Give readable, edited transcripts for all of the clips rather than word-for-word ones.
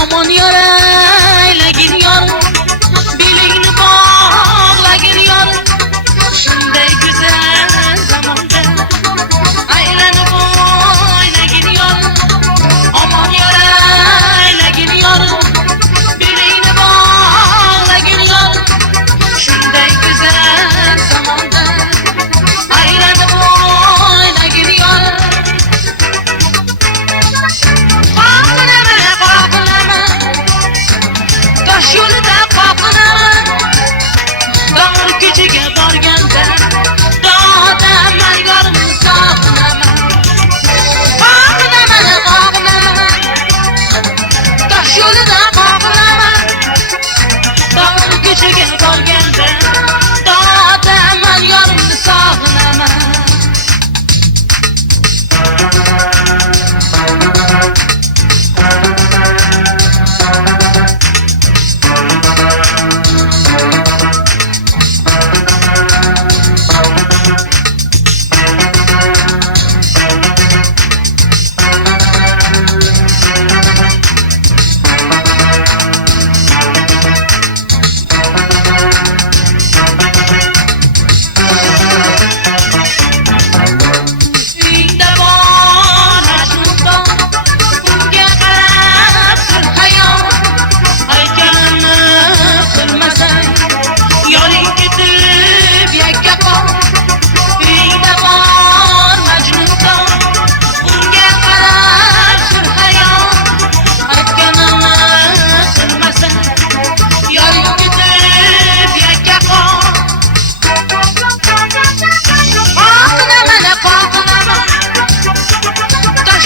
Aman yar eylagin yar, belingni bog'lagin yar, shunday go'zal zamonda aylanib o'ynagin yar. Aman yar eylagin yar, belingni bog'lagin yar, shunday go'zal zamonda aylanib o'ynagin yar. Tosh yo'lida qoqinaman, dog'ir ko'chaga borganda dodaman yorimni sog'inaman. Qoqinaman, tosh yo'lida qoqinaman, dog'ir ko'chaga borganda dodaman yorimni sog'inaman.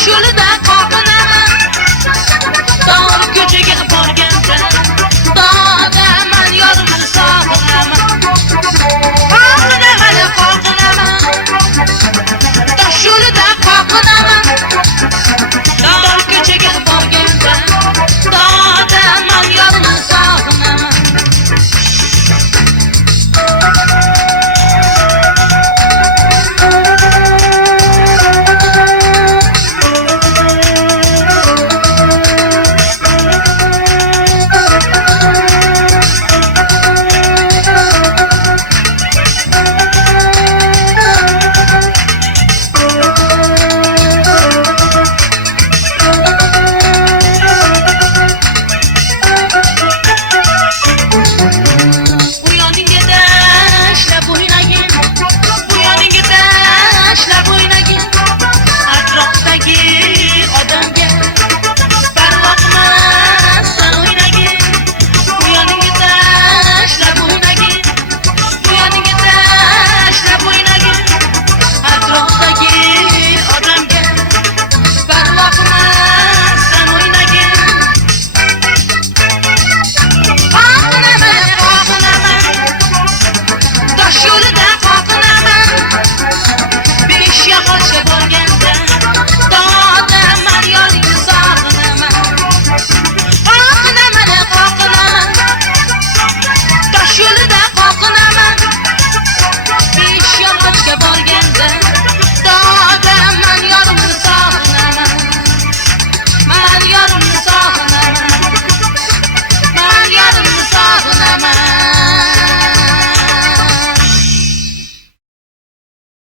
Yo'lida qoqinaman, dog'ir ko'chaga borganda dodaman yorimni sog'inaman. Qoqinaman, tosh yo'lida qoqinaman, dog'ir ko'chaga borganda dodaman yorimni sog'inaman. Yo'lida qoqinaman, besh yog'ochga borgan